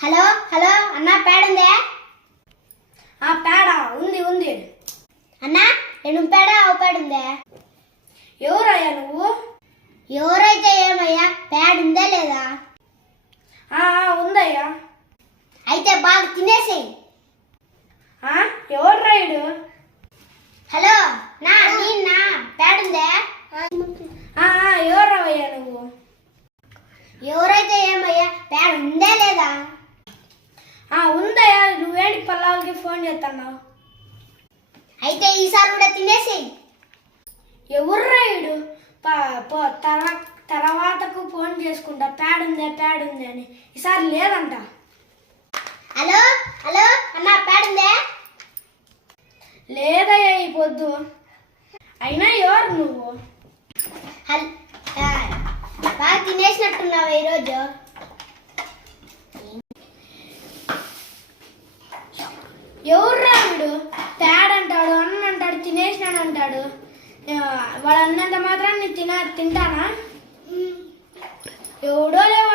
Hello hello అన్న పేడుందే? పేడ ఉంది ఉంది అన్న ఎనుం పేడ ఆవు పేడుందే? ఎవరయ్యా నువ్వు? ఎవరైతే ఏమయ్యా, పేడుందా లేదా? ఉందయ్యా. అయితే బాగా తినేసేయి. ఎవరు రైడు? హలో నా నీన్నా పేడుందే? ఎవరవయ్యా నువ్వు? ఎవరైతే ఏమయ్యా, పేడుందా లేదా? ఉందయ్యా. నువ్వేంటి పల్లాలకి ఫోన్ చేస్తున్నావు? అయితే ఈసారి కూడా తినేసేయి. ఎవరు రైడు? తర్వాతకు ఫోన్ చేసుకుంటా పేడుంది అని. ఈసారి లేదంట. హలో హలో అన్న పేడుందే? లేదయ్యా ఈ పొద్దు. అయినా ఎవరు నువ్వు? బాగా తినేసినట్టున్నావు ఈరోజు. ఎవరు రాడు? పేడంటాడు, అన్న అంటాడు, తినేసినాడు అంటాడు. వాడు అన్నంత మాత్రం నేను తింటానా? ఎవడో లేవు